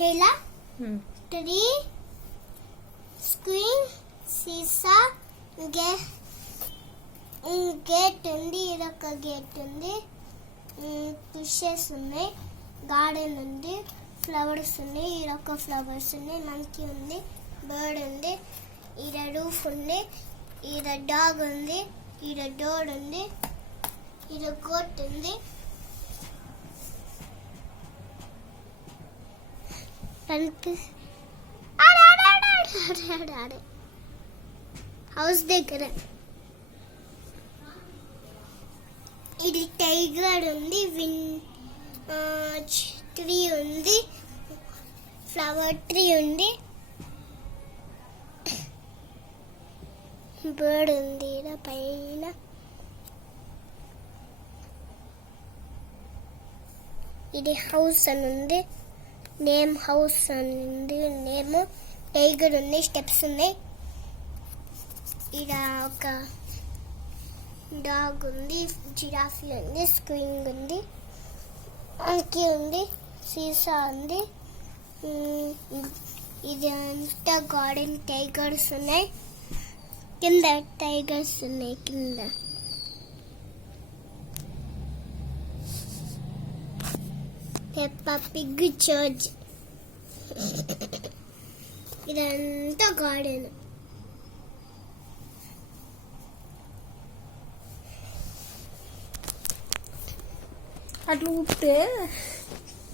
Shaila tree screen సీసా gate ఉంది. ఇదొక గేట్ ఉంది. ఫిషెస్ ఉన్నాయి. గార్డెన్ ఉంది. ఫ్లవర్స్ ఉన్నాయి. ఇదొక ఫ్లవర్స్ ఉన్నాయి. మంకీ ఉంది. బర్డ్ ఉంది. ఈడ రూఫ్ ఉంది. ఈడ డాగ్ ఉంది. ఈడ డోర్ ఉంది. ఈడ గోట్ ఉంది. హౌస్ దగ్గర ఇది టైగర్ ఉంది. ట్రీ ఉంది. ఫ్లవర్ ట్రీ ఉంది. బర్డ్ ఉంది పైన. ఇది హౌస్ అని ఉంది. నేమ్ హౌస్ అని ఉంది. నేమ్ టైగర్ ఉంది. స్టెప్స్ ఉన్నాయి. ఇక్కడ ఒక డాగ్ ఉంది. జిరాఫీ ఉంది. స్క్రీన్ ఉంది. మంకీ ఉంది. సీసా ఉంది. ఇది అంతా గార్డెన్. టైగర్స్ ఉన్నాయి. కింద టైగర్స్ ఉన్నాయి. కింద పెప్పా పిగ్ చర్చ్. ఇదంతా గార్డెన్. అట్లా ఊపితే